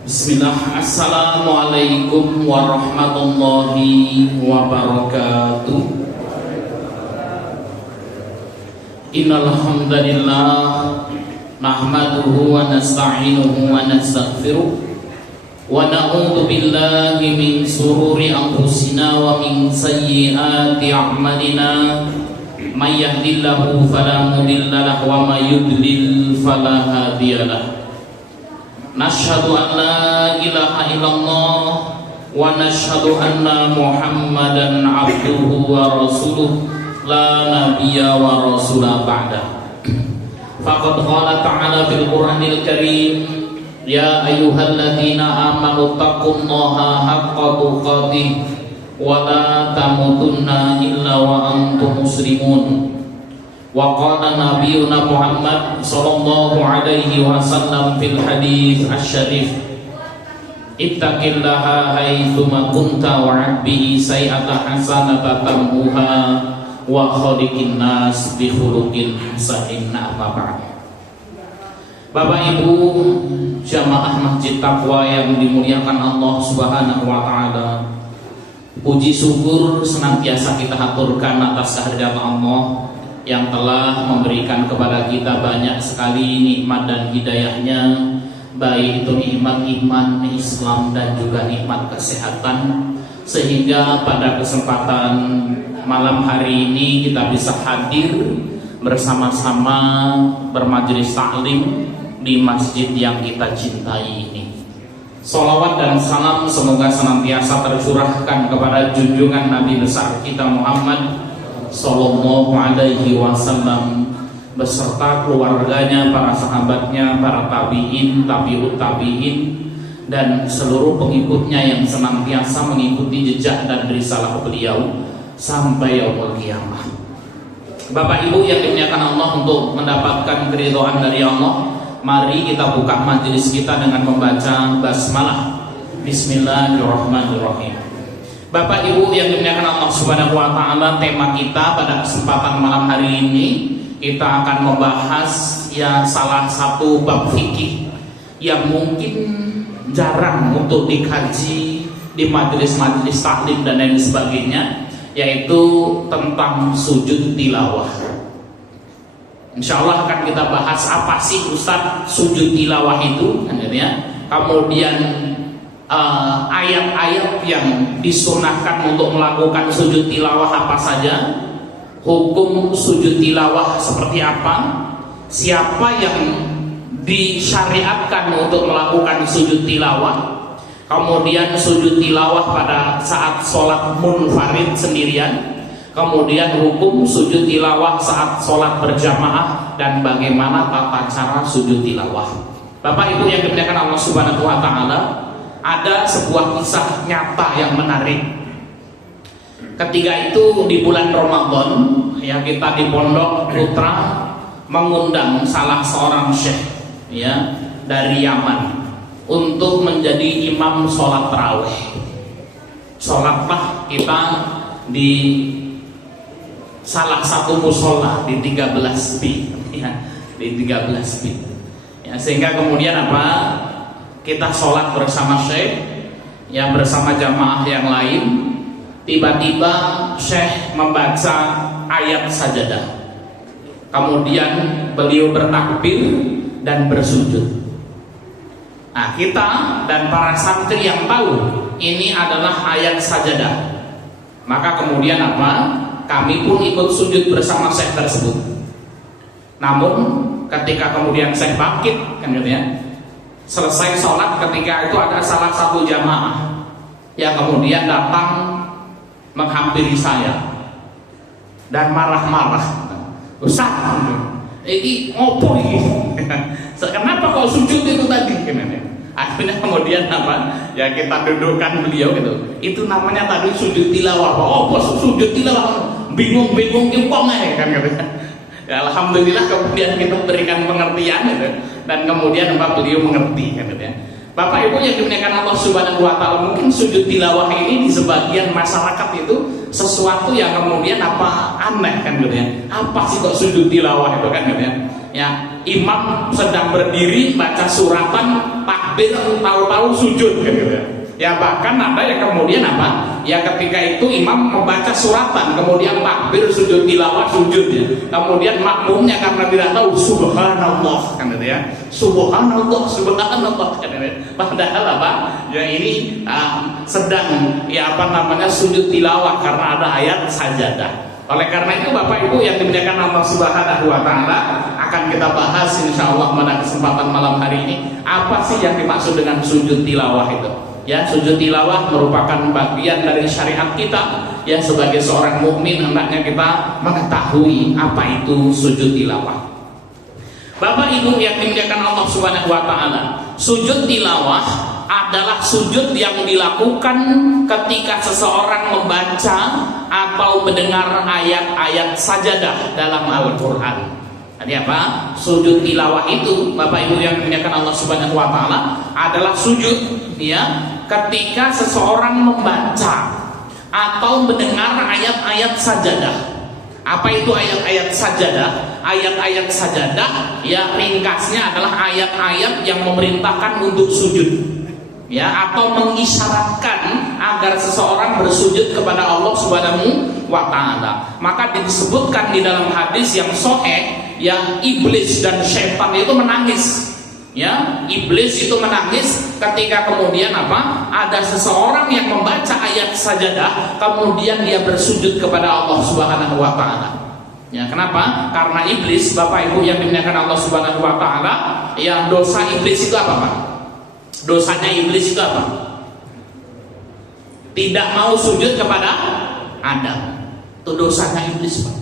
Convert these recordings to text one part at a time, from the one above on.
Bismillah, assalamualaikum warahmatullahi wabarakatuh. Innal hamdalillah nahmaduhu wa nasta'inuhu wa nastaghfiruh wa na'udzu billahi min shururi anfusina wa min sayyiati a'malina. May yahdihillahu fala mudilla lahu wa may yudlil fala hadiya lahu. Nashhadu an la ilaha illallah wa nashhadu anna Muhammadan abduhu wa rasuluh la nabiyya wa rasula ba'da. Faqad qala ta'ala fil Qur'anil Karim, ya ayyuhalladzina amanu taqullaha haqqa tuqatih wa la tamutunna illa wa antum muslimun. Wa qala nabiyuna Muhammad sallallahu alaihi wasallam fil hadits asy-syarif, ittaqillaha haitsuma kunta wa 'abbi sayyi'ata hasanata tamhuha wa khaliqin nas bi khuluqin hasanin. Amma ba'd. Bapak Ibu jamaah Masjid Taqwa yang dimuliakan Allah Subhanahu wa taala, puji syukur senantiasa kita haturkan atas kehadirat Allah yang telah memberikan kepada kita banyak sekali nikmat dan hidayahnya, baik itu nikmat iman, Islam, dan juga nikmat kesehatan, sehingga pada kesempatan malam hari ini kita bisa hadir bersama-sama bermajelis taklim di masjid yang kita cintai ini. Sholawat dan salam semoga senantiasa tercurahkan kepada junjungan Nabi besar kita Muhammad sallallahu alaihi wasallam beserta keluarganya, para sahabatnya, para tabi'in, tabi'ut tabi'in, dan seluruh pengikutnya yang senantiasa mengikuti jejak dan risalah beliau sampai yaumul qiyamah. Bapak Ibu yang dimuliakan Allah, untuk mendapatkan keridhaan dari Allah, mari kita buka majelis kita dengan membaca basmalah. Bismillahirrahmanirrahim. Bapak Ibu yang dimuliakan Allah Subhanahu wa taala, tema kita pada kesempatan malam hari ini, kita akan membahas ya salah satu bab fikih yang mungkin jarang untuk dikaji di majelis-majelis taklim dan lain sebagainya, yaitu tentang sujud tilawah. Insya Allah akan kita bahas apa sih Ustaz sujud tilawah itu, kemudian ayat-ayat yang disunahkan untuk melakukan sujud tilawah apa saja, hukum sujud tilawah seperti apa, siapa yang disyariatkan untuk melakukan sujud tilawah, kemudian sujud tilawah pada saat sholat munfarid sendirian, kemudian hukum sujud tilawah saat sholat berjamaah, dan bagaimana tata cara sujud tilawah. Bapak Ibu yang dimuliakan Allah Subhanahu wa taala, ada sebuah kisah nyata yang menarik. Ketika itu di bulan Ramadan, ya, kita di Pondok Putra mengundang salah seorang syekh, ya, dari Yaman untuk menjadi imam sholat tarawih. Sholatlah kita di salah satu musola di 13 B, ya, di 13 B, ya, sehingga kemudian apa? Kita sholat bersama syekh, yang bersama jamaah yang lain. Tiba-tiba syekh membaca ayat sajadah, kemudian beliau bertakbir dan bersujud. Nah, kita dan para santri yang tahu ini adalah ayat sajadah, maka kemudian apa? Kami pun ikut sujud bersama syekh tersebut. Namun ketika kemudian syekh bangkit, kan gitu ya, selesai sholat, ketika itu ada salah satu jamaah yang kemudian datang menghampiri saya dan marah-marah. Ustaz, ini ngopo ini? Kenapa kau sujud itu tadi? Akhirnya kemudian apa? Ya kita dudukkan beliau gitu. Itu namanya tadi sujud tilawah. Oh, sujud tilawah, bingung-bingung kipongnya kan gitu. Ya, alhamdulillah kemudian kita berikan pengertian gitu, dan kemudian beliau mengerti kan gitu ya. Bapak Ibu yang dimuliakan Allah Subhanahu wa taala, mungkin sujud tilawah ini di sebagian masyarakat itu sesuatu yang kemudian apa aneh kan gitu ya. Apa sih kok sujud tilawah itu kan gitu ya. Ya, imam sedang berdiri baca suratan takbir tahu-tahu sujud gitu ya. Ya bahkan ada yang kemudian apa? Ya ketika itu imam membaca suratan, kemudian takbir sujud tilawah sujud ya. Kemudian makmumnya karena tidak tahu subhanallah kan gitu ya. Subhanallah kan gitu ya. Padahal apa? Ya ini sedang ya apa namanya sujud tilawah karena ada ayat sajadah. Oleh karena itu Bapak Ibu yang dimuliakan Allah Subhanahu wa taala, akan kita bahas insyaallah pada kesempatan malam hari ini apa sih yang dimaksud dengan sujud tilawah itu. Ya, sujud tilawah merupakan bagian dari syariat kita. Ya, sebagai seorang mukmin hendaknya kita mengetahui apa itu sujud tilawah. Bapak Ibu yang dimuliakan Allah Subhanahu wa taala, sujud tilawah adalah sujud yang dilakukan ketika seseorang membaca atau mendengar ayat-ayat sajadah dalam Al-Qur'an. Tadi apa? Sujud tilawah itu Bapak Ibu yang dimuliakan Allah Subhanahu wa taala adalah sujud ya ketika seseorang membaca atau mendengar ayat-ayat sajadah. Apa itu ayat-ayat sajadah? Ayat-ayat sajadah ya ringkasnya adalah ayat-ayat yang memerintahkan untuk sujud. Ya, atau mengisyaratkan agar seseorang bersujud kepada Allah Subhanahu wa taala. Maka disebutkan di dalam hadis yang sahih yang iblis dan syaitan itu menangis. Ya, iblis itu menangis ketika kemudian apa? Ada seseorang yang membaca ayat sajadah kemudian dia bersujud kepada Allah Subhanahu wa taala. Ya, kenapa? Karena iblis, Bapak Ibu yang dimuliakan Allah Subhanahu wa taala, yang dosa iblis itu apa, Pak? Dosanya iblis itu apa? Tidak mau sujud kepada Adam. Itu dosanya iblis, Pak.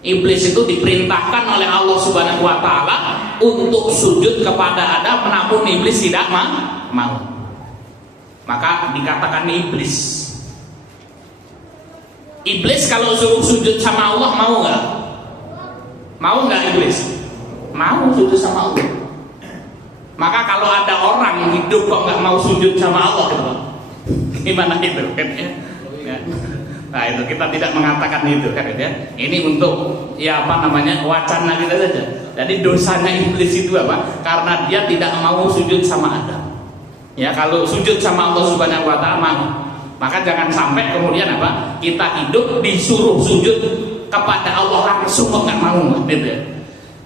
Iblis itu diperintahkan oleh Allah Subhanahu wa taala untuk sujud kepada Adam, namun iblis tidak mau. Maka dikatakan iblis. Iblis kalau suruh sujud sama Allah mau nggak? Mau nggak iblis? Mau sujud sama Allah. Maka kalau ada orang hidup kok nggak mau sujud sama Allah, gitu, gimana itu? Ya. Nah itu kita tidak mengatakan itu kan ya. Ini untuk ya apa namanya wacana kita saja. Jadi dosanya iblis itu apa? Karena dia tidak mau sujud sama Adam. Ya kalau sujud sama Allah Subhanahu wa taala mau. Maka jangan sampai kemudian apa? Kita hidup disuruh sujud kepada Allah langsung kok nggak mau, gitu ya.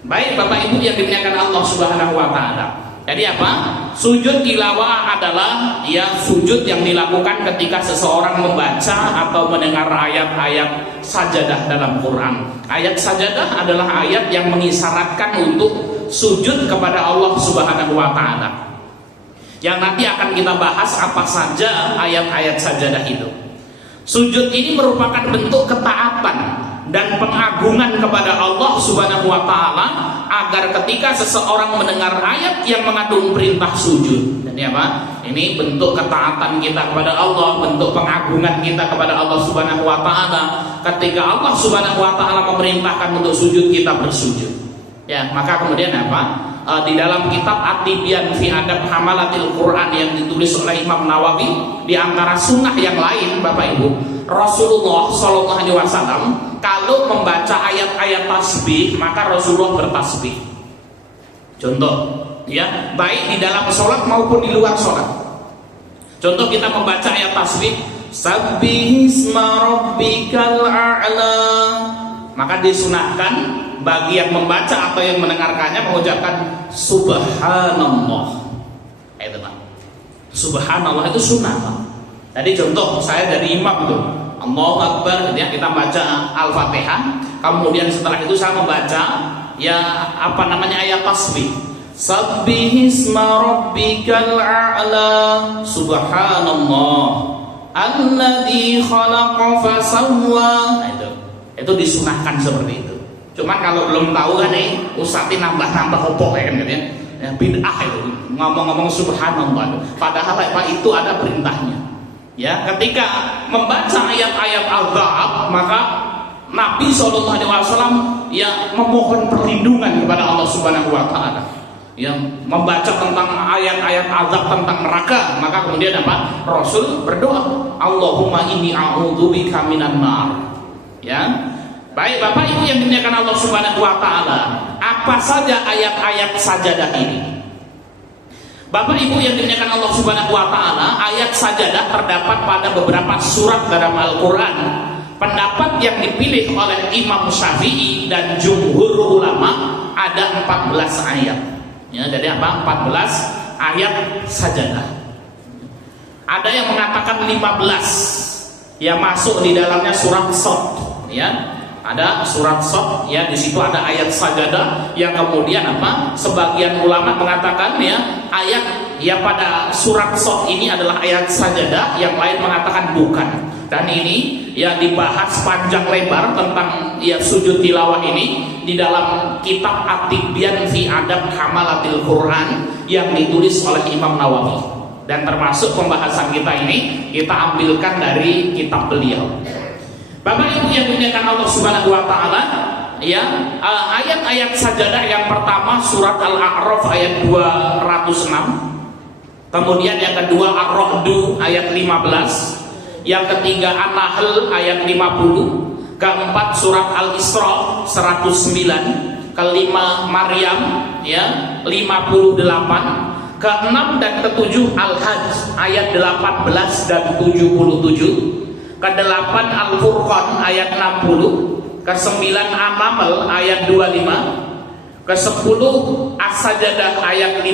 Baik Bapak Ibu yang dimuliakan Allah Subhanahu wa taala. Jadi apa? Sujud tilawah adalah ya sujud yang dilakukan ketika seseorang membaca atau mendengar ayat-ayat sajadah dalam Quran. Ayat sajadah adalah ayat yang mengisyaratkan untuk sujud kepada Allah Subhanahu wa taala. Yang nanti akan kita bahas apa saja ayat-ayat sajadah itu. Sujud ini merupakan bentuk ketaatan dan pengagungan kepada Allah Subhanahu wa taala agar ketika seseorang mendengar ayat yang mengandung perintah sujud. Jadi apa? Ini bentuk ketaatan kita kepada Allah, bentuk pengagungan kita kepada Allah Subhanahu wa taala. Ketika Allah Subhanahu wa taala memerintahkan untuk sujud, kita bersujud. Ya, maka kemudian apa? Di dalam kitab At-Tibyan fi Adab Hamalatil Quran yang ditulis oleh Imam Nawawi, di antara sunnah yang lain Bapak Ibu, Rasulullah SAW kalau membaca ayat-ayat tasbih maka Rasulullah bertasbih. Contoh, ya baik di dalam sholat maupun di luar sholat. Contoh kita membaca ayat tasbih, Sabbihisma rabbikal a'la, maka disunahkan bagi yang membaca atau yang mendengarkannya mengucapkan Subhanallah. Itu Pak. Subhanallah itu sunnah Pak. Tadi contoh saya dari imam tuh, Allahu Akbar, ya kita baca Al-Fatihah, kemudian setelah itu saya membaca ya apa namanya ayat tasbih. Sabbihisma rabbikal a'la, Subhanallah alladzi khalaqa fasawwa. Nah, itu disunahkan seperti itu. Cuman kalau belum tahu kan nih, ustadz nambah-nambah opok ya kan gitu ya. Ya bid'ah itu ngomong-ngomong subhanallah. Padahal Pak itu ada perintahnya. Ya, ketika membaca ayat-ayat azab, maka Nabi SAW ya memohon perlindungan kepada Allah Subhanahu wa taala. Yang membaca tentang ayat-ayat azab tentang neraka, maka kemudian apa? Rasul berdoa, Allahumma inni a'udzubika minan nar. Ya. Baik Bapak Ibu yang dimuliakan Allah Subhanahu wa taala. apa saja ayat-ayat sajadah ini? Bapak Ibu yang dimuliakan Allah Subhanahu wa taala, ayat sajadah terdapat pada beberapa surat dalam Al-Qur'an. Pendapat yang dipilih oleh Imam Syafi'i dan jumhur ulama ada 14 ayat. Ya, jadi apa? 14 ayat sajadah. Ada yang mengatakan 15 yang masuk di dalamnya surat Shad, ya. Ada surat Shad, ya, di situ ada ayat sajadah yang kemudian apa? Sebagian ulama mengatakan ya ayat ya pada surat Shad ini adalah ayat sajadah, yang lain mengatakan bukan. Dan ini ya dibahas panjang lebar tentang ya sujud tilawah ini di dalam kitab At-Tibyan fi Adab Hamalatil Quran yang ditulis oleh Imam Nawawi. Dan termasuk pembahasan kita ini kita ambilkan dari kitab beliau. Bapak Ibu yang dimuliakan Allah Subhanahu wa taala, ya, ayat-ayat sajadah yang pertama surat Al-A'raf ayat 206. Kemudian yang kedua Ar-Ra'd ayat 15. Yang ketiga An-Nahl ayat 50. Keempat surat Al-Isra 109. Kelima Maryam ya 58. Keenam dan ketujuh Al-Hajj ayat 18 dan 77. Kedelapan Al-Furqan ayat 60. Kesembilan An-Naml ayat 25. Kesepuluh As-Sajadah ayat 15.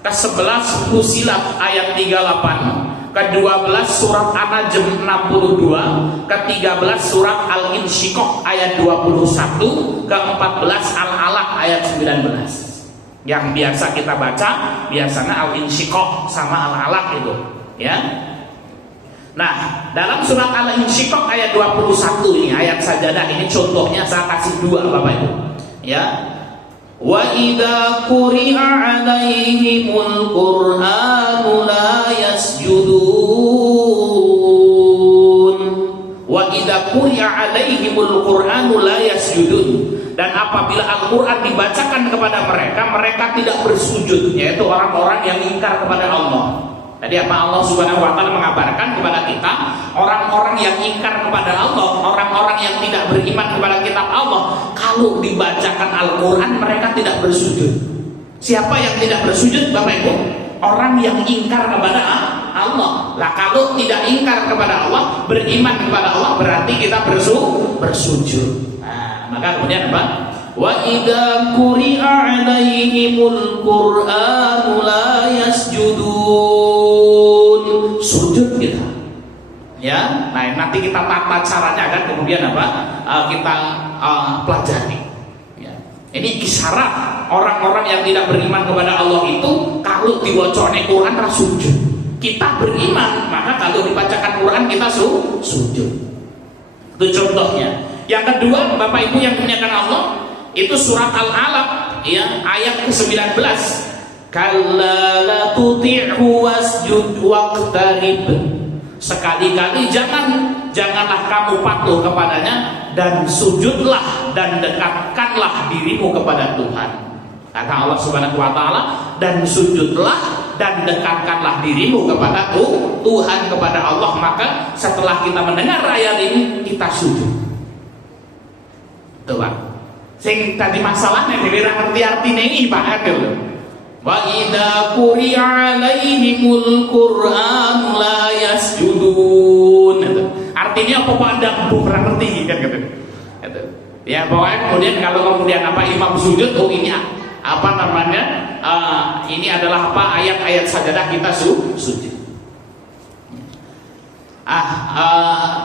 Kesebelas Fusilat ayat 38. Ke-12 surat An-Najm 62. Ke-13 surat Al-Insyiqaq ayat 21. Ke-14 Al-Alaq ayat 19. Yang biasa kita baca biasanya Al-Insyiqaq sama Al-Alaq itu, ya. Nah, dalam surat Al-Insyiqaq ayat 21 ini ayat sajadah ini contohnya saya kasih dua Bapak Ibu, ya. Wa idza quri'a 'alaihimul Qur'anu la yasjudun. Wa idza quri'a 'alaihimul Qur'anu la yasjudun. Dan apabila Al-Quran dibacakan kepada mereka, mereka tidak bersujud, yaitu orang-orang yang ingkar kepada Allah. Tadi apa Allah Subhanahu wa taala mengabarkan kepada kita, orang-orang yang ingkar kepada Allah, orang-orang yang tidak beriman kepada kitab Allah, kalau dibacakan Al-Quran mereka tidak bersujud. Siapa yang tidak bersujud Bapak Ibu? Orang yang ingkar kepada Allah. Lah kalau tidak ingkar kepada Allah, beriman kepada Allah, berarti kita bersujud. Maka kemudian apa? Wa idza quri'a 'alaihimul Qur'anu la yasjudun. Sujud kita. Ya, nah nanti kita tata caranya kan kemudian apa? Kita pelajari. Ya. Ini isyarat orang-orang yang tidak beriman kepada Allah itu kalau diwacane Quran ra sujud. Kita beriman, maka kalau dibacakan Quran kita sujud. Itu contohnya. Yang kedua, Bapak Ibu yang dimuliakan Allah, itu surat Al-Alaq ya, ayat ke-19. Kalla la tuti'hu wasjud waqtarib. Sekali-kali janganlah kamu patuh kepadanya dan sujudlah dan dekatkanlah dirimu kepada Tuhan. Kata Allah Subhanahu wa taala, dan sujudlah dan dekatkanlah dirimu kepada Tuhan, kepada Allah. Maka setelah kita mendengar ayat ini, kita sujud. Tuh Pak, sing tadi masalahnya nih ngerti artinya ini Pak gitu. Wa idza quri'a 'alaihimul Qur'an la yasjudun. Artinya apa Pak? Anda kurang ngerti kan gitu. Ya pokoknya kemudian kalau kemudian apa imam sujud, oh ini apa namanya? Ini adalah apa? Ayat-ayat sajadah kita sujud.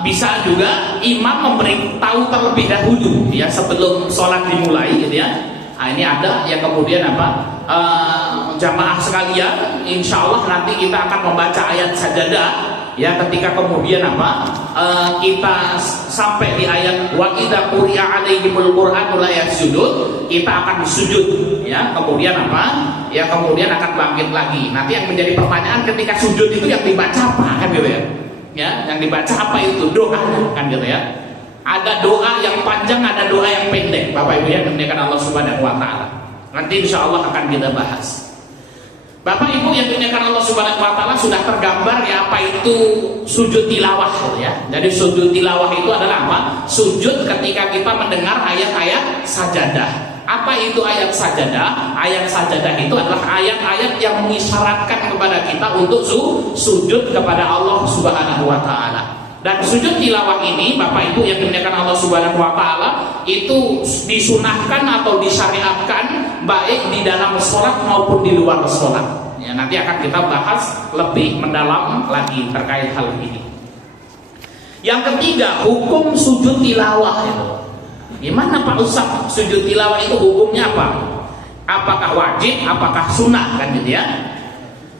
Bisa juga imam memberitahu terlebih dahulu ya sebelum sholat dimulai gitu ya. Ini ada yang kemudian apa jamaah sekalian, insya Allah nanti kita akan membaca ayat sajadah ya, ketika kemudian apa kita sampai di ayat wa idza quri'a 'alaihimul Qur'anu la yasjudun, kita akan sujud ya, kemudian apa ya, kemudian akan bangkit lagi. Nanti yang menjadi pertanyaan ketika sujud itu yang dibaca apa kan gitu ya. Ya, yang dibaca apa itu? Doa kan gitu ya. Ada doa yang panjang, ada doa yang pendek. Bapak Ibu yang dimuliakan Allah Subhanahu wa taala. Nanti insya Allah akan kita bahas. Bapak Ibu yang dimuliakan Allah Subhanahu wa taala, sudah tergambar ya apa itu sujud tilawah ya. Jadi sujud tilawah itu adalah apa? Sujud ketika kita mendengar ayat-ayat sajadah. Apa itu ayat sajadah? Ayat sajadah itu adalah ayat-ayat yang mengisyaratkan kepada kita untuk sujud kepada Allah Subhanahu wa taala. Dan sujud tilawah ini, Bapak Ibu yang dimuliakan Allah Subhanahu wa taala, itu disunahkan atau disyariatkan baik di dalam sholat maupun di luar sholat. Ya, nanti akan kita bahas lebih mendalam lagi terkait hal ini. Yang ketiga, hukum sujud tilawah itu. Gimana Pak Ustaz, sujud tilawah itu hukumnya apa? Apakah wajib, apakah sunnah, kan gitu ya?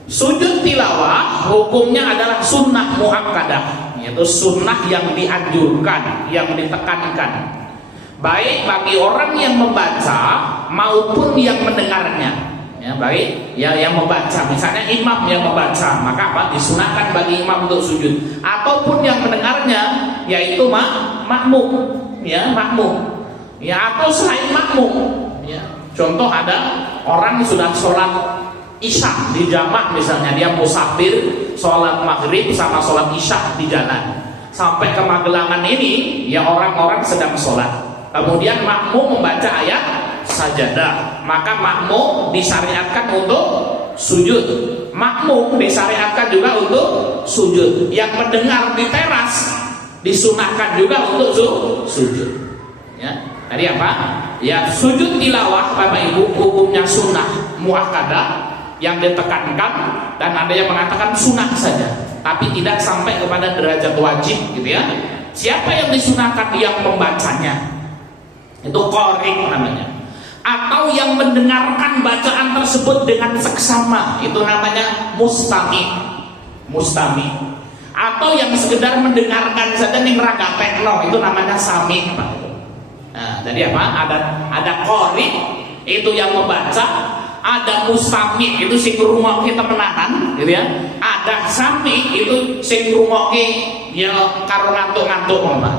Sujud tilawah hukumnya adalah sunnah muakkadah, yaitu sunnah yang dianjurkan, yang ditekankan, baik bagi orang yang membaca maupun yang mendengarnya. Ya, baik ya, yang membaca, misalnya imam yang membaca, maka apa? Disunahkan bagi imam untuk sujud, ataupun yang mendengarnya, yaitu makmum, ya, makmum, ya, atau selain makmum, ya. Contoh, ada orang sudah sholat isya di jamak, misalnya dia musafir, sholat maghrib sama sholat isya di jalan, sampai ke Magelangan ini, ya, orang-orang sedang sholat, kemudian makmum membaca ayat sajadah, maka makmum disyariatkan untuk sujud, makmum disyariatkan juga untuk sujud. Yang mendengar di teras disunahkan juga untuk sujud. Ya, tadi apa? Ya, sujud tilawah Bapak Ibu hukumnya sunnah muakkadah yang ditekankan, dan ada yang mengatakan sunnah saja, tapi tidak sampai kepada derajat wajib, gitu ya. Siapa yang disunahkan? Yang membacanya, itu qari namanya, atau yang mendengarkan bacaan tersebut dengan seksama, itu namanya mustami. Atau yang sekedar mendengarkan saja ning raga tekno, itu namanya sami. Nah, jadi apa? Ada qari, itu yang membaca, ada mustami, itu sing ngrungokke temenanan, gitu ya. Ada sami, itu sing ngrungokke ya karo ngantuk-ngantuk, Pak.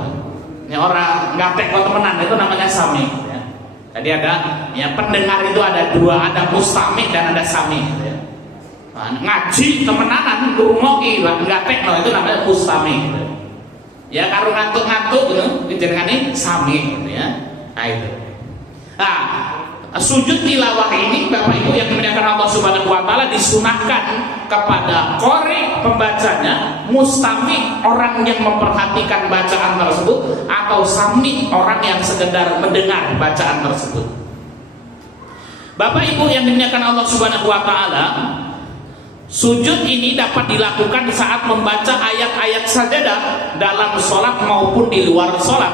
Ya orang ngatek kok temenan, itu namanya sami. Jadi ada, ya, pendengar itu ada dua, ada mustami dan ada sami, gitu ya. Nah, ngaji temenanan ngrungoki enggak tekno, itu namanya mustami, gitu. Ya karo ngantuk-ngantuk gitu, jenengane sami, gitu ya. Nah itu. Nah, sujud tilawah ini Bapak Ibu yang dimuliakan Allah Subhanahu wa taala disunahkan kepada qari pembacanya, mustami orang yang memperhatikan bacaan tersebut, atau sami orang yang sekedar mendengar bacaan tersebut. Bapak Ibu yang dimuliakan Allah Subhanahu wa taala, sujud ini dapat dilakukan saat membaca ayat-ayat sajadah dalam sholat maupun di luar sholat.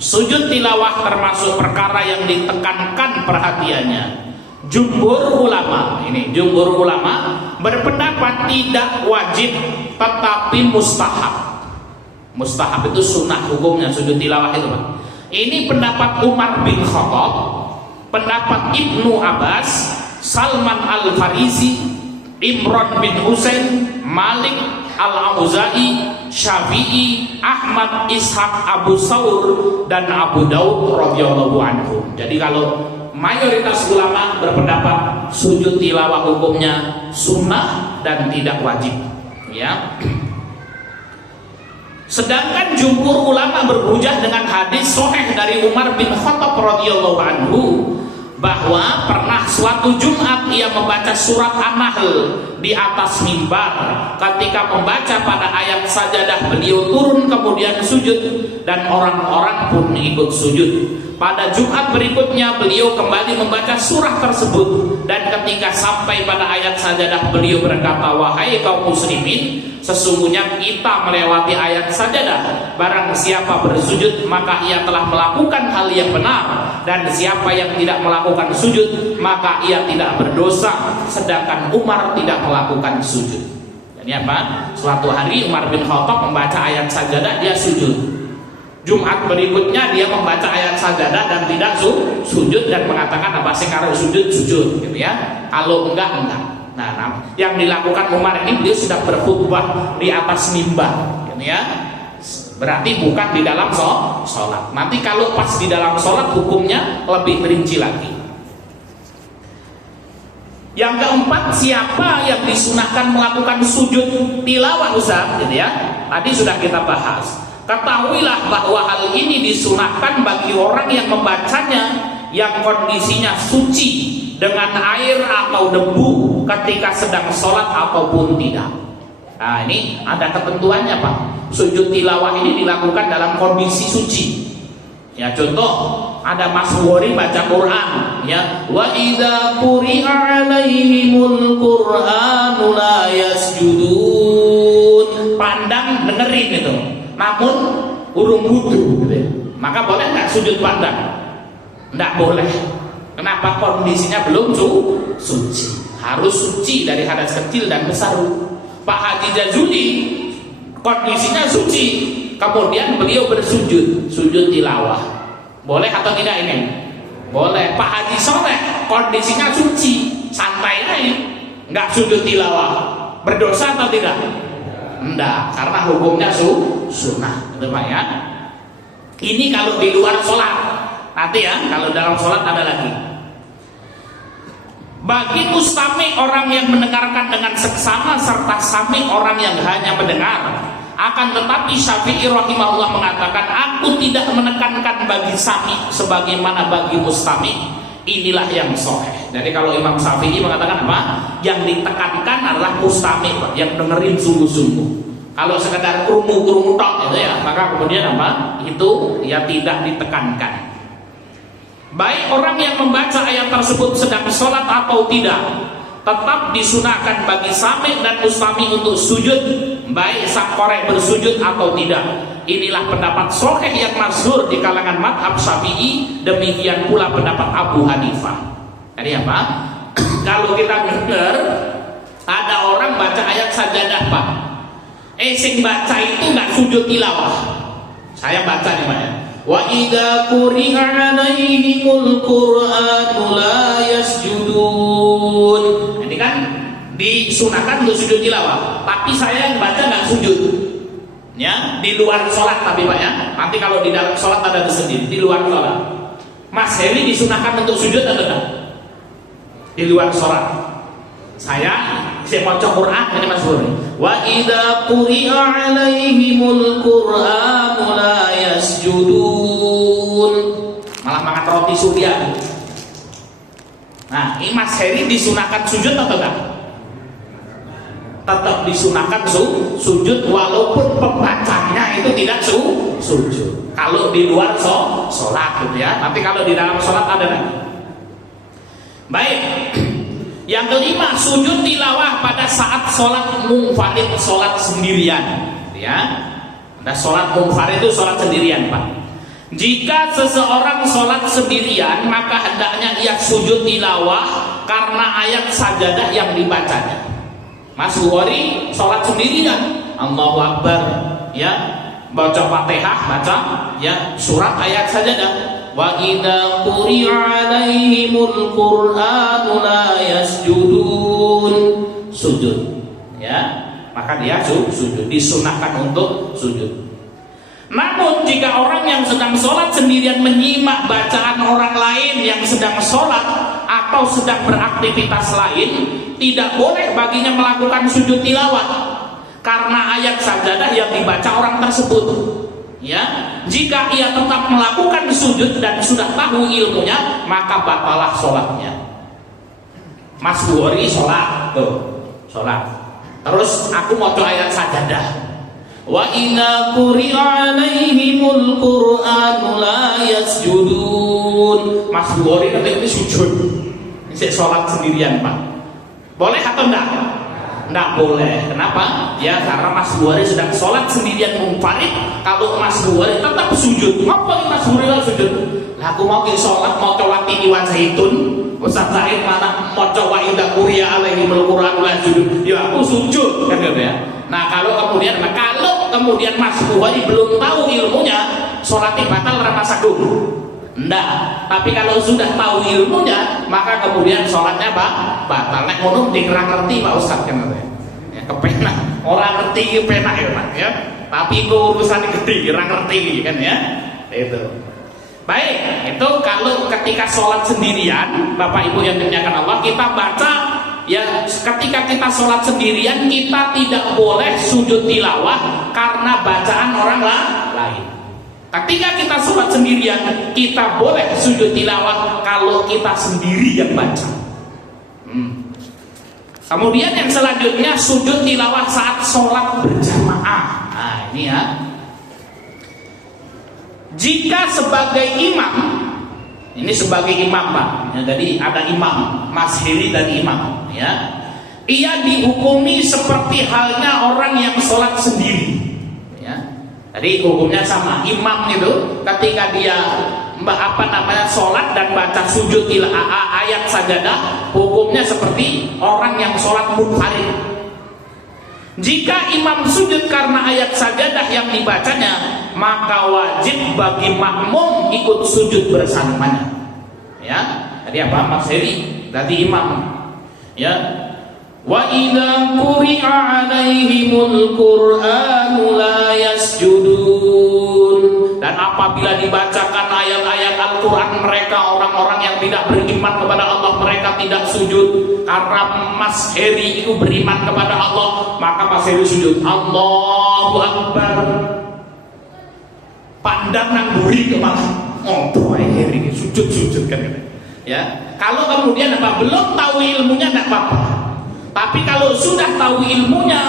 Sujud tilawah termasuk perkara yang ditekankan perhatiannya. Jumhur ulama berpendapat tidak wajib, tetapi mustahab. Mustahab itu sunnah hukumnya sujud tilawah itu, Pak. Ini pendapat Umar bin Khattab, pendapat Ibnu Abbas, Salman Al-Farisi, Imran bin Husain, Malik Al-Auza'i, Syafi'i, Ahmad, Ishaq, Abu Saur, dan Abu Daud radhiyallahu anhu. Jadi kalau mayoritas ulama berpendapat sujud tilawah hukumnya sunnah dan tidak wajib, ya. Sedangkan jumhur ulama berhujah dengan hadis sahih dari Umar bin Khattab radhiyallahu anhu, bahwa pernah suatu Jumat ia membaca surat An-Nahl di atas mimbar. Ketika membaca pada ayat sajadah, beliau turun kemudian sujud, dan orang-orang pun ikut sujud. Pada Jumat berikutnya beliau kembali membaca surah tersebut, dan ketika sampai pada ayat sajadah beliau berkata, wahai kaum muslimin, sesungguhnya kita melewati ayat sajadah. Barang siapa bersujud maka ia telah melakukan hal yang benar, dan siapa yang tidak melakukan sujud maka ia tidak berdosa. Sedangkan Umar tidak melakukan sujud. Jadi apa? Suatu hari Umar bin Khattab membaca ayat sajadah, dia sujud. Jumat berikutnya dia membaca ayat sajadah dan tidak sujud, dan mengatakan apa sih kalau sujud, gitu ya. Kalau enggak. Nah, yang dilakukan Umar ini, beliau sudah berkhutbah di atas mimbar, gitu ya. Berarti bukan di dalam sholat. Nanti kalau pas di dalam sholat hukumnya lebih rinci lagi. Yang keempat, siapa yang disunahkan melakukan sujud tilawah, Ustaz, gitu ya. Tadi sudah kita bahas. Ketahuilah bahwa hal ini disunahkan bagi orang yang membacanya yang kondisinya suci dengan air atau debu ketika sedang sholat ataupun tidak. Nah, ini ada ketentuannya, Pak. Sujud tilawah ini dilakukan dalam kondisi suci. Ya, contoh ada Mas Wori baca Quran, ya, wa idza quri'a 'alaihimul qur'anu la yasjudun. Pandang dengerin itu. Namun urung wudu gitu ya. Maka boleh enggak sujud pandang? Enggak boleh. Kenapa? Kondisinya belum suci. Harus suci dari hadas kecil dan besar. Pak Haji Jazuli kondisinya suci, kemudian beliau bersujud, sujud tilawah. Boleh atau tidak ini? Boleh. Pak Haji Soleh kondisinya suci, santai aja, nggak sujud tilawah. Berdosa atau tidak? Enggak, karena hukumnya sunnah, gitu Pak ya. Ini kalau di luar sholat. Nanti ya, kalau dalam sholat ada lagi. Bagi mustami orang yang mendengarkan dengan seksama serta sami orang yang hanya mendengar. Akan tetapi Syafi'i rahimahullah mengatakan, aku tidak menekankan bagi sami sebagaimana bagi mustami. Inilah yang sahih. Jadi kalau Imam Syafi'i mengatakan apa? Yang ditekankan adalah mustami, yang dengerin sungguh-sungguh. Kalau sekedar kerumu tok gitu ya, maka kemudian apa? Itu ya tidak ditekankan. Baik orang yang membaca ayat tersebut sedang sholat atau tidak, tetap disunahkan bagi sami dan mustami untuk sujud, baik sang korek bersujud atau tidak. Inilah pendapat sahih yang masyhur di kalangan mazhab Syafi'i, demikian pula pendapat Abu Hanifah. Jadi apa? Kalau kita dengar ada orang baca ayat sajadah, Pak, sing baca itu nggak sujud tilawah. Saya baca nih Pak ya. Wa idza quri'a 'alaihimul qur'anu la yasjudun. Ini kan disunahkan untuk sujud tilawah, tapi saya yang baca nggak sujud. Ya, di luar sholat tapi Pak ya. Nanti kalau di dalam sholat ada tersendiri, di luar sholat. Mas Heri disunahkan untuk sujud atau tidak? Di luar sholat. Saya baca Quran ini Mas Heri. Wa idza quri'a 'alaihimul qur'anu la yasjudun. Malah makan roti surya. Nah, ini Mas Heri disunahkan sujud atau enggak? Tetap disunahkan sujud walaupun pembacanya itu tidak sujud. Kalau di luar sholat gitu ya. Nanti kalau di dalam sholat ada lagi. Baik. Yang kelima, sujud tilawah pada saat sholat munfarid, sholat sendirian, ya. Nah, sholat munfarid itu sholat sendirian, Pak. Jika seseorang sholat sendirian, maka hendaknya ia sujud tilawah karena ayat sajadah yang dibacanya. Mas Bukhari sholat sendirian, Allahu Akbar, ya, baca Fatihah, baca ya surat ayat sajadah. Wa idza quri'a 'alaihimul qur'anu la yasjudun, sujud ya, maka dia sujud, disunahkan untuk sujud. Namun jika orang yang sedang sholat sendirian menyimak bacaan orang lain yang sedang sholat atau sedang beraktivitas lain, tidak boleh baginya melakukan sujud tilawah karena ayat sajadah yang dibaca orang tersebut. Ya, jika ia tetap melakukan sujud dan sudah tahu ilmunya, maka batalah sholatnya. Mas Bukhari sholat, tuh, sholat. Terus aku mau ayat sajadah. Wa inna quri'a 'alaihimul qur'anu la yasjudun. Mas Bukhari nanti sujud. Ini sholat sendirian, Pak. Boleh atau enggak? Enggak boleh. Kenapa? Ya karena Mas Bukhari sedang sholat sendirian munfarid. Kalau Mas Bukhari tetap sujud, ngapain Mas Bukhari sujud? Lah aku mau ke sholat mau coba tini zaitun, Ustaz Zaid mana mau coba indah kuria alaihimul qur'an la sujud. Ya aku sujud kan gitu ya. Nah kalau kemudian Mas Bukhari belum tahu ilmunya, sholatnya batal ora masagung. Enggak, tapi kalau sudah tahu ilmunya, maka kemudian sholatnya batal. Nek ngono dikerang ngerti Pak Ustaz kan ya, kepenak. Orang ngerti penak ya Pak ya. Tapi itu urusan gede, kurang ngerti kan ya. Itu. Baik, itu kalau ketika sholat sendirian, Bapak Ibu yang dimuliakan Allah, kita baca ya, ketika kita sholat sendirian kita tidak boleh sujud tilawah karena bacaan orang lain. Ketika kita sholat sendirian, kita boleh sujud tilawah kalau kita sendiri yang baca. Kemudian yang selanjutnya sujud tilawah saat sholat berjamaah. Nah ini ya. Jika sebagai imam, ini sebagai imam Pak, ya, jadi ada imam, Mas Heri dan imam, ya. Ia dihukumi seperti halnya orang yang sholat sendiri. Jadi hukumnya sama, imam itu ketika dia sholat dan baca sujud ayat sajadah, hukumnya seperti orang yang sholat munfarid. Jika imam sujud karena ayat sajadah yang dibacanya, maka wajib bagi makmum ikut sujud bersamanya. Ya, jadi apa Mas Heri? Tadi imam. Ya. Wa idza quri'a 'alaihimul qur'anu la yasjudun. Dan apabila dibacakan ayat-ayat Al-Qur'an mereka orang-orang yang tidak beriman kepada Allah, mereka tidak sujud. Karena Mas Heri itu beriman kepada Allah, maka Mas Heri sujud. Allahu Akbar. Pandang nang buri kemalah. Oh, Heri sujud kan. Ya. Kalau kemudian belum tahu ilmunya enggak apa-apa. Tapi kalau sudah tahu ilmunya,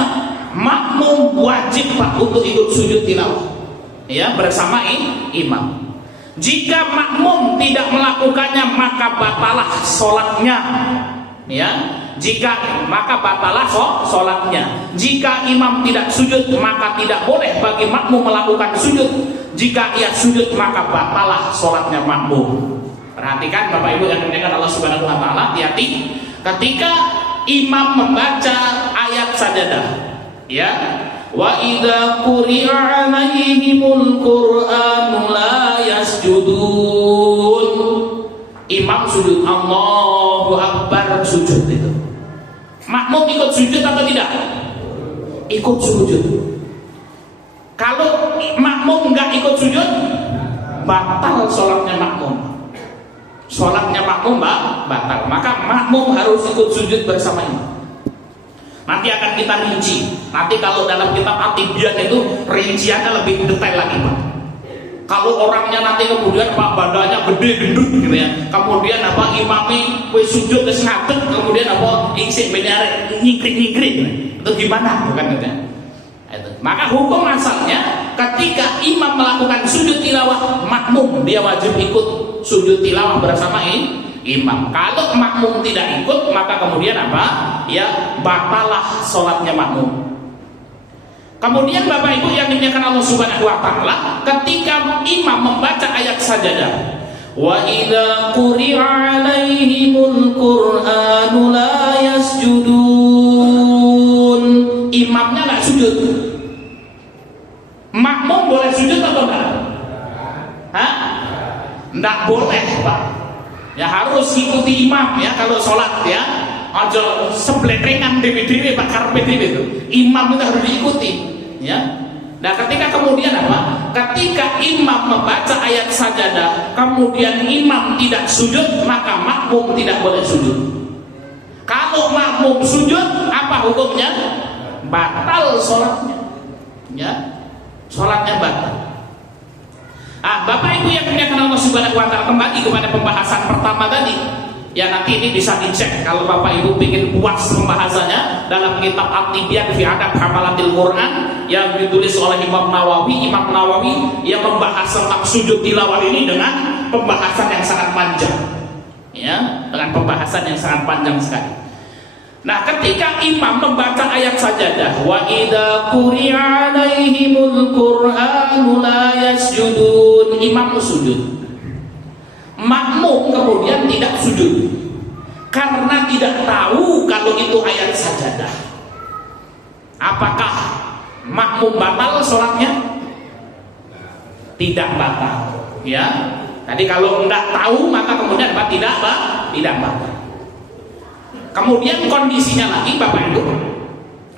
makmum wajib Pak untuk ikut sujud tilawah, ya, bersama imam. Jika makmum tidak melakukannya, maka batalah sholatnya, ya. Maka batalah sholatnya. Jika imam tidak sujud, maka tidak boleh bagi makmum melakukan sujud. Jika ia sujud, maka batalah sholatnya makmum. Perhatikan Bapak Ibu yang dimuliakan Allah Subhanahu Wa Taala, hati-hati ketika imam membaca ayat sajadah, ya. Wa idza quri'a 'alaihimul qur'anu la yasjudun. Imam sujud, Allahu Akbar, sujud itu. Makmum ikut sujud atau tidak? Ikut sujud. Kalau makmum enggak ikut sujud, batal sholatnya makmum. Sholatnya makmum batal, maka makmum harus ikut sujud bersama imam. Nanti akan kita rinci. Nanti kalau dalam kitab At-Tibyan itu rinciannya lebih detail lagi Pak. Kalau orangnya nanti kemudian Pak badannya gede gendut gitu ya, kemudian imami wis sujud wis ngadeg, kemudian isik benyare nyingkrik-nyingkrik, itu gimana bukan gitu ya? Maka hukum asalnya ketika imam melakukan sujud tilawah, makmum dia wajib ikut sujud tilawah bersama imam. Kalau makmum tidak ikut, maka kemudian ya batalah sholatnya makmum. Kemudian Bapak Ibu yang dimuliakan Allah Subhanahu Wa Taala, ketika imam membaca ayat sajadah, wa idza quri'a 'alaihimul qur'anu la yasjudun, imamnya nggak sujud. Makmum boleh sujud atau enggak? Enggak boleh Pak. Ya harus ikuti imam ya kalau sholat ya. Aja sebletrengan dewi-dewi Pak karpet itu. Imam itu harus diikuti ya. Nah ketika kemudian ketika imam membaca ayat sajadah, kemudian imam tidak sujud, maka makmum tidak boleh sujud. Kalau makmum sujud, apa hukumnya? Batal sholatnya ya. Sholatnya batal. Bapak Ibu yang dimuliakan Allah Subhanahu Wa Taala, kembali kepada pembahasan pertama tadi. Ya nanti ini bisa dicek kalau Bapak Ibu ingin puas pembahasannya dalam kitab At-Tibyan fi Adab Hamalatil Quran yang ditulis oleh Imam Nawawi. Imam Nawawi yang membahas tentang sujud tilawah ini dengan pembahasan yang sangat panjang, ya, dengan pembahasan yang sangat panjang sekali. Nah, ketika imam membaca ayat sajadah, wa idza quri'a 'alaihimul qur'anu la yasjudun, imam sujud. Makmum kemudian tidak sujud karena tidak tahu kalau itu ayat sajadah. Apakah makmum batal sholatnya? Tidak batal, ya. Jadi kalau tidak tahu maka kemudian tidak batal. Kemudian kondisinya lagi Bapak Ibu,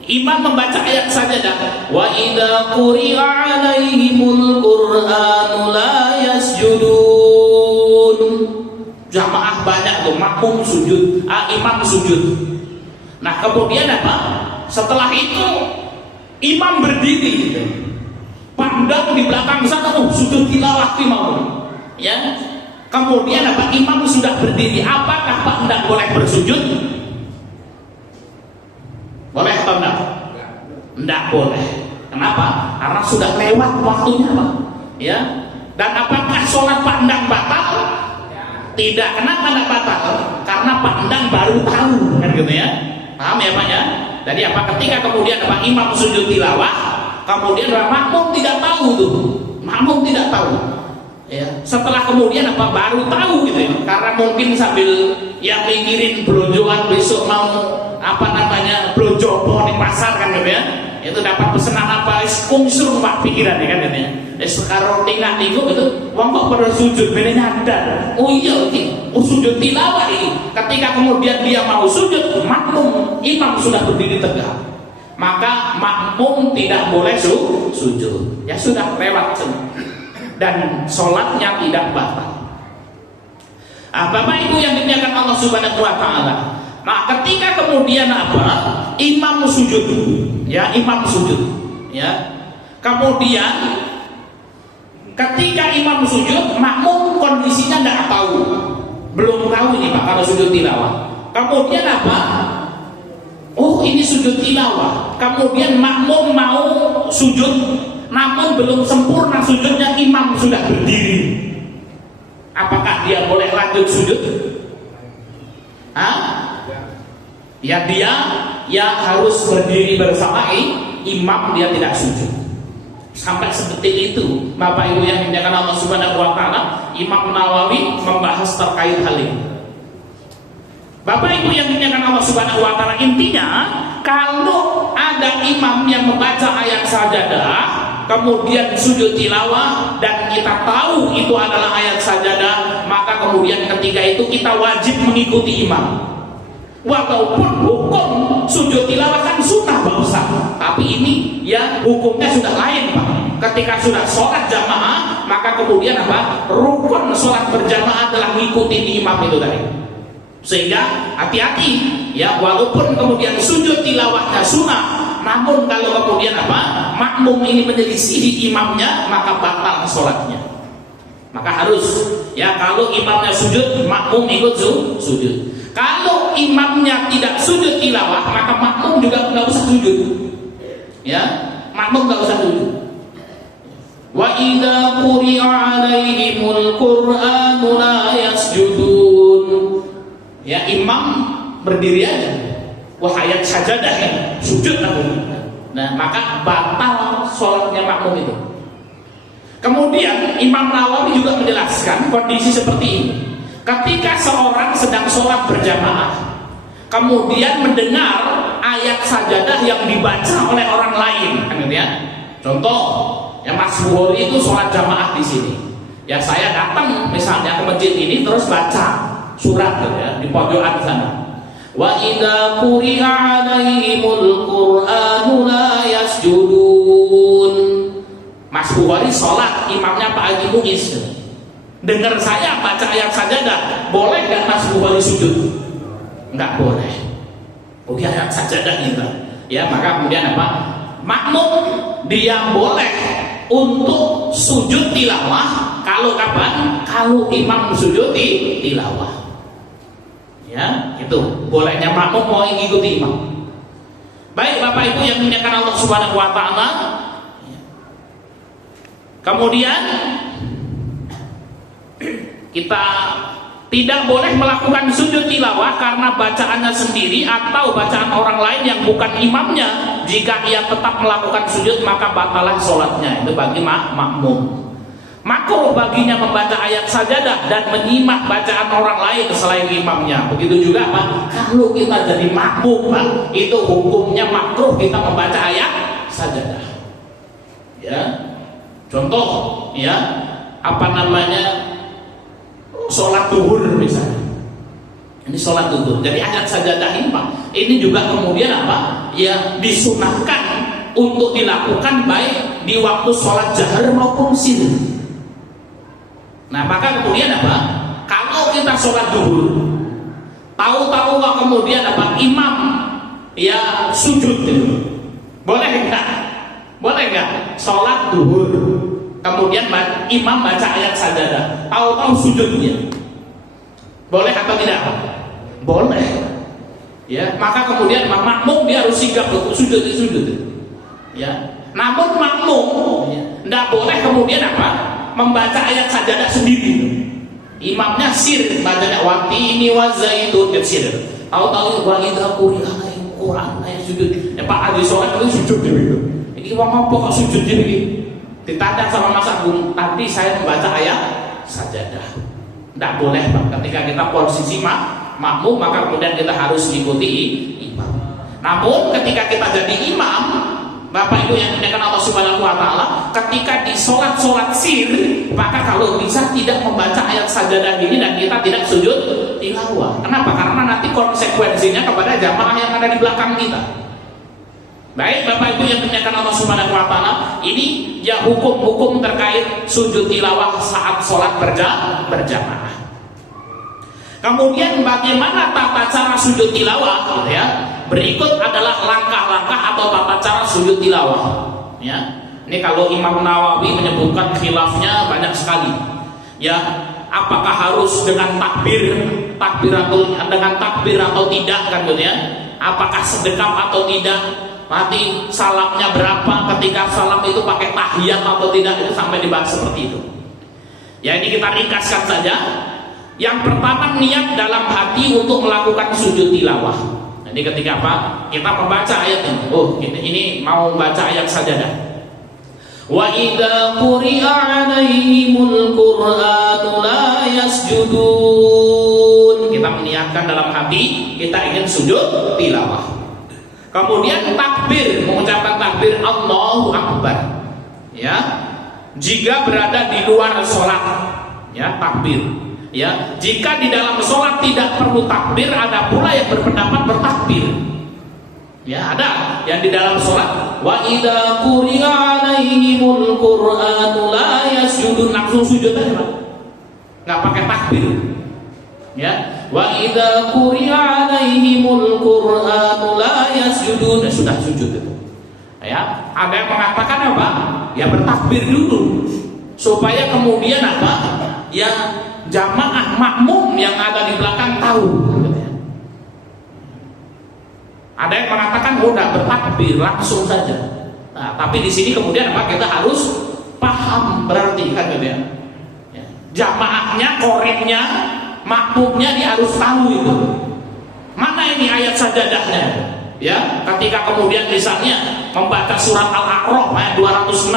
imam membaca ayat sajadah, wa idza quri'a 'alaihimul qur'anu la yasjudun. Jamaah banyak tuh, makmum sujud, imam sujud. Nah kemudian setelah itu imam berdiri gitu. Pak pandang di belakang sana, sujud tilawah imam. Ya. Kemudian apa? Imam sudah berdiri, apakah Pak hendak boleh bersujud? Boleh atau enggak? Enggak boleh. Kenapa? Karena sudah lewat waktunya, Pak. Ya. Dan apakah sholat Pak hendak batal? Tidak. Kenapa enggak batal? Karena Pak hendak baru tahu, kan gitu ya. Paham ya Pak ya? Jadi apa, ketika kemudian apa, imam sujud tilawah, kemudian makmum tidak tahu tuh, makmum tidak tahu. Ya, setelah kemudian apa, baru tahu gitu ya, karena mungkin sambil yang mikirin belonjoan besok mau apa namanya belonjo di pasar kan gitu ya, itu dapat pesanan apa, kungsur Pak pikiran ya kan gitu ya. Sekarang tinggal tinggal itu, wong kok pada sujud bener nyadar, oh iya sujud tilawah ini. Ketika kemudian dia mau sujud, makmum imam sudah berdiri tegak, maka makmum tidak boleh sujud. Ya sudah lewat dan sholatnya tidak batal. Bapak Ibu yang dimuliakan Allah Subhanahu wa taala. Nah, ketika kemudian apa? Imam sujud. Ya, imam sujud. Ya. Kemudian ketika imam sujud, makmum kondisinya tidak tahu. Belum tahu ini Pak kalau sujud tilawah. Kemudian apa? Oh, ini sujud tilawah. Kemudian makmum mau sujud, namun belum sempurna sujudnya, imam sudah berdiri. Apakah dia boleh lanjut sujud? Ya dia harus berdiri bersama imam, dia tidak sujud. Sampai seperti itu Bapak Ibu yang dimuliakan Allah Subhanahu wa taala. Imam Nawawi membahas terkait hal ini. Bapak Ibu yang dimuliakan Allah Subhanahu wa taala, intinya kalau ada imam yang membaca ayat sajadah kemudian sujud tilawah dan kita tahu itu adalah ayat sajadah, maka kemudian ketika itu kita wajib mengikuti imam. Walaupun hukum sujud tilawah kan sunnah Pak Ustaz, tapi ini ya hukumnya sudah lain Pak. Ketika sudah sholat jamaah, maka kemudian apa? Rukun sholat berjamaah adalah mengikuti imam itu tadi. Sehingga hati-hati ya, walaupun kemudian sujud tilawahnya sunnah, namun kalau kemudian apa? Makmum ini menyelisihi imamnya, maka batal sholatnya. Maka harus ya, kalau imamnya sujud, makmum ikut sujud. Kalau imamnya tidak sujud tilawah, maka makmum juga nggak usah sujud. Ya, makmum nggak usah sujud. Wa idza quri'a 'alaihimul Qur'anu la yasjudun. Ya, imam berdiri aja. Wah, ayat sajadah kan, sujud aku. Nah, maka batal sholatnya makmum itu. Kemudian Imam Nawawi juga menjelaskan kondisi seperti ini. Ketika seorang sedang sholat berjamaah, kemudian mendengar ayat sajadah yang dibaca oleh orang lain, kan gitu ya. Contoh, ya Mas Bukhari itu sholat jamaah di sini. Ya saya datang misalnya ke masjid ini terus baca surat gitu ya di pojokan sana. Wa idza quri'a 'alaihimul Qur'anu la yasjudun. Mas Bukhari sholat, imamnya Pak Haji Muiz. Dengar saya baca ayat sajadah, boleh nggak Mas Bukhari sujud? Nggak boleh. Oke, ayat sajadah gitu. Ya, maka kemudian apa? Makmum dia boleh untuk sujud tilawah. Kalau kapan? Kalau imam sujud tilawah. Ya, itu bolehnya makmum mau mengikuti imam. Baik Bapak Ibu yang dimuliakan Allah Subhanahu wa taala. Kemudian kita tidak boleh melakukan sujud tilawah karena bacaannya sendiri atau bacaan orang lain yang bukan imamnya. Jika ia tetap melakukan sujud, maka batalah sholatnya. Itu bagi makmum. Makruh baginya membaca ayat sajadah dan menyimak bacaan orang lain selain imamnya. Begitu juga Pak, kalau kita jadi makmum Pak, itu hukumnya makruh kita membaca ayat sajadah. Ya, contoh ya, apa namanya, sholat duhur misalnya. Ini sholat duhur. Jadi ayat sajadah ini Pak, ini juga kemudian apa? Ya disunahkan untuk dilakukan baik di waktu sholat jahar maupun sir. Nah maka kemudian apa? Kalau kita sholat duhur, tahu-tahu kemudian apa? Imam ya sujud, boleh enggak? Boleh enggak? sholat duhur, kemudian imam baca ayat sajadah, tahu-tahu sujud dia, boleh atau tidak? Boleh. Ya, maka kemudian makmum dia harus sigap sujud. Ya, namun makmum tidak boleh kemudian apa? Membaca ayat sajadah sendiri. Imamnya sir, bacanya wati ini wazaitun sir. Tahu-tahu wa idza quri'a Quran ayat sujud. Ya Pak Adi sholat itu sujud gitu. Ini wong apa kok sujud gitu? Ditanya sama Mas Agung, tadi saya membaca ayat sajadah. Tidak boleh Pak. Ketika kita posisi makmum, maka kemudian kita harus mengikuti imam. Namun ketika kita jadi imam, Bapak Ibu yang dimuliakan Allah Subhanahu wa taala, ketika di sholat sir, maka kalau bisa tidak membaca ayat sajadah ini dan kita tidak sujud tilawah. Kenapa? Karena nanti konsekuensinya kepada jamaah yang ada di belakang kita. Baik Bapak Ibu yang dimuliakan Allah Subhanahu wa taala, ini ya hukum-hukum terkait sujud tilawah saat sholat berjamaah. Kemudian bagaimana tata cara sujud tilawah, ya? Berikut adalah langkah-langkah atau tata cara sujud tilawah. Ya, ini kalau Imam Nawawi menyebutkan khilafnya banyak sekali. Ya, apakah harus dengan takbir atau tidak kan gitu ya? Apakah sedekap atau tidak? Nanti salamnya berapa? Ketika salam itu pakai tahiyat atau tidak? Itu sampai dibahas seperti itu. Ya, ini kita ringkaskan saja. Yang pertama, niat dalam hati untuk melakukan sujud tilawah. Jadi ketika apa? Kita membaca ayat ini. Oh, ini mau baca ayat sajadah. Wa idza quri'a 'alaihimul Qur'anu la yasjudun. Kita meniatkan dalam hati kita ingin sujud tilawah. Kemudian takbir, mengucapkan takbir Allahu Akbar. Ya. Jika berada di luar sholat, ya takbir. Ya, jika di dalam sholat tidak perlu takbir, ada pula yang berpendapat bertakbir. Ya, ada yang di dalam sholat wa idza quri'a 'alaihimul Qur'anu la yasjudun, langsung sujud aja, nggak pakai takbir. Ya, wa idza quri'a 'alaihimul Qur'anu la yasjudun, sudah sujud itu. Ya, ada yang mengatakan apa? Ya bertakbir dulu supaya kemudian apa? Ya jamaah makmum yang ada di belakang tahu. Ada yang mengatakan udah bertakbir langsung saja. Nah, tapi di sini kemudian apa? Kita harus paham berarti kan gitu ya. Jamaahnya, koreknya, makmumnya dia harus tahu itu. Mana ini ayat sajadahnya? Ya, ketika kemudian misalnya membaca surat Al-A'raf ayat 206.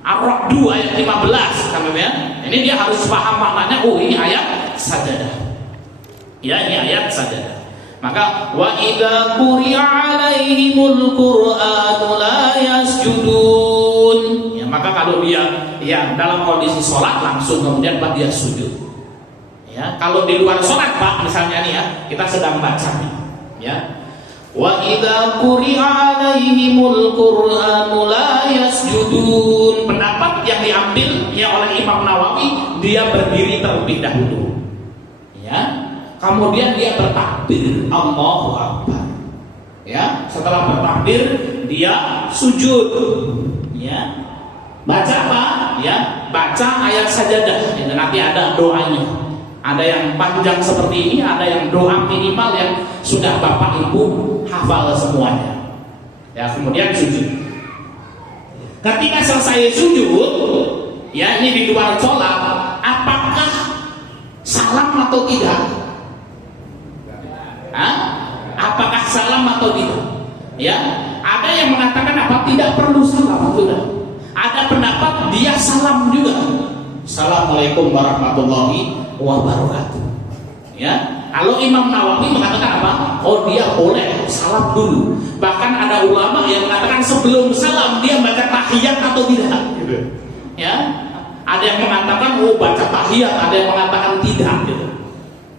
Ar-Ra'd 2 ayat 15 kan ya. Ini dia harus paham maknanya. Oh, ini ayat sajadah. Ya, ini ayat sajadah. Maka wa idza quri'a 'alaihimul Qur'anu la yasjudun. Ya, maka kalau dia ya dalam kondisi sholat langsung kemudian Pak dia sujud. Ya, kalau di luar sholat Pak misalnya nih ya, kita sedang baca nih. Ya. Wa idza quri'a 'alaihimul Qur'anu la yasjudun. Pendapat yang diambil ya oleh Imam Nawawi, dia berdiri terlebih dahulu. Ya. Kemudian dia bertakbir Allahu Akbar. Ya, setelah bertakbir dia sujud. Ya. Baca apa? Ya, baca ayat sajadah. Ya, nanti ada doanya. Ada yang panjang seperti ini, ada yang doa minimal yang sudah Bapak Ibu hafal semuanya. Ya, kemudian sujud. Ketika selesai sujud, ya ini di luar sholat, apakah salam atau tidak? Hah? Apakah salam atau tidak? Ya, ada yang mengatakan apa? Tidak perlu salam, sudah. Ada pendapat dia salam juga. Assalamualaikum warahmatullahi wabarakatuh. Ya, kalau Imam Nawawi mengatakan apa? Oh, dia boleh salam dulu. Bahkan ada ulama yang mengatakan sebelum salam dia baca tahiyat atau tidak. Gitu. Ya, ada yang mengatakan oh baca tahiyat, ada yang mengatakan tidak. Gitu.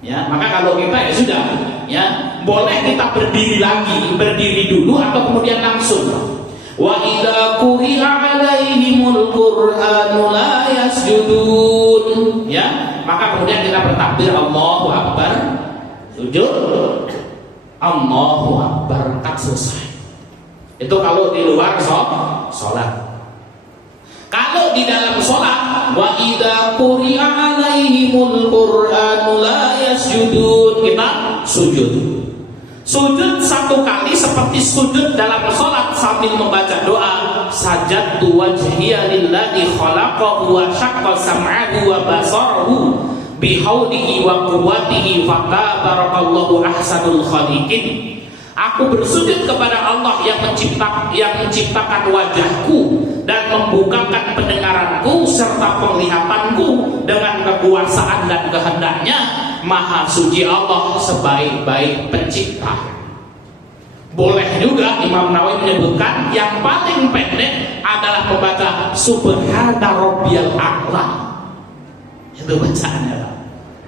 Ya, maka kalau kita ya sudah, ya boleh kita berdiri lagi, berdiri dulu atau kemudian langsung. Wa idza quri'a 'alaihimul Qur'anu la yasjudun. Ya, maka kemudian kita bertakbir Allahu Akbar, sujud, Allahu Akbar, tak selesai. Itu kalau di luar sholat. di dalam sholat, wa idza quri'a 'alaihimul Qur'anu la yasjudun, kita sujud. Sujud satu kali seperti sujud dalam sholat sambil membaca doa, sajadtu wajhiya lillazi khalaqahu wa syaqqa sam'ahu wa basarahu bihaulihi wa quwwatihi fatabarakallahu ahsanul khaliqin. Aku bersujud kepada Allah yang menciptakan wajahku dan membukakan pendengaranku serta penglihatanku dengan kekuasaan dan kehendaknya. Maha suci Allah sebaik-baik pencipta. Boleh juga Imam Nawawi menyebutkan yang paling pendek adalah membaca Subhana Rabbiyal A'la. Itu bacaannya,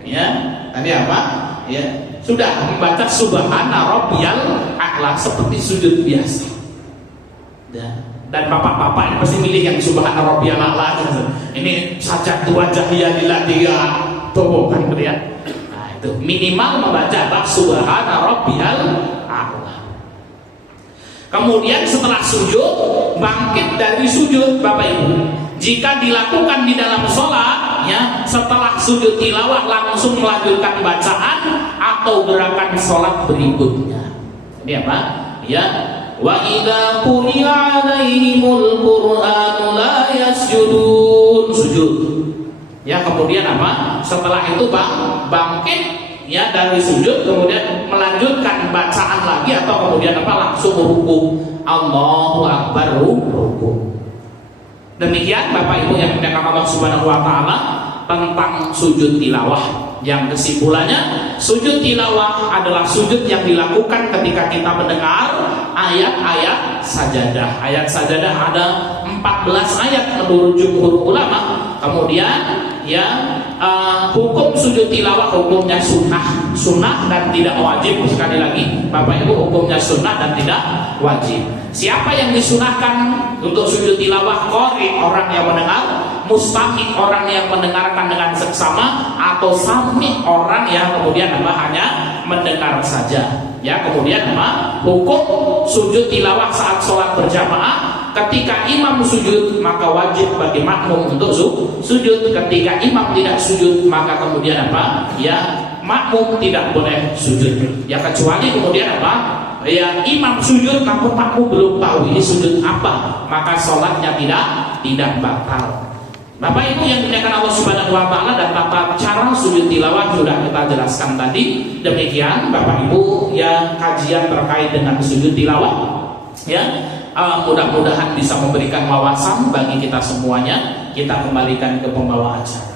ya. Tadi apa? Ya, sudah membaca Subhana Rabbiyal A'la seperti sujud biasa. Dan bapak-bapak ini pasti milih yang Subhana Rabbiyal A'la. Ini sajadtu wajhiya lillazi tuh kan gitu ya. Nah, itu minimal membaca Subhana Rabbiyal A'la. Kemudian setelah sujud, bangkit dari sujud, Bapak Ibu. Jika dilakukan di dalam sholat, ya, setelah sujud tilawah langsung melanjutkan bacaan atau gerakan sholat berikutnya. Ini apa? Ya, wa idza quri'a 'alaihimul Qur'anu la yasjudun, sujud. Ya, kemudian apa? Setelah itu bangkit ya dari sujud, kemudian melanjutkan bacaan lagi atau kemudian apa? Langsung ruku. Allahu Akbar, ruku. Demikian Bapak Ibu yang dimuliakan Allah Subhanahu wa taala tentang sujud tilawah. Yang kesimpulannya, sujud tilawah adalah sujud yang dilakukan ketika kita mendengar ayat-ayat sajadah. Ayat sajadah ada 14 ayat menurut jumhur ulama. Kemudian ya, hukum sujud tilawah hukumnya sunnah dan tidak wajib. Sekali lagi Bapak Ibu, hukumnya sunnah dan tidak wajib. Siapa yang disunahkan untuk sujud tilawah? Qari, orang yang mendengar, mustami, orang yang mendengarkan dengan seksama, atau sami, orang yang kemudian hanya mendengar saja. Ya, kemudian hukum sujud tilawah saat sholat berjamaah. Ketika imam sujud maka wajib bagi makmum untuk sujud. Ketika imam tidak sujud maka kemudian ya, makmum tidak boleh sujud. Ya, kecuali kemudian ya, imam sujud namun makmum belum tahu ini sujud apa, maka sholatnya tidak batal. Bapak Ibu yang dimuliakan Allah Subhanahu wa taala, dan tata cara sujud tilawah sudah kita jelaskan tadi. Demikian Bapak Ibu yang kajian terkait dengan sujud tilawah. Ya, mudah-mudahan bisa memberikan wawasan bagi kita semuanya. Kita kembalikan ke pembawa acara.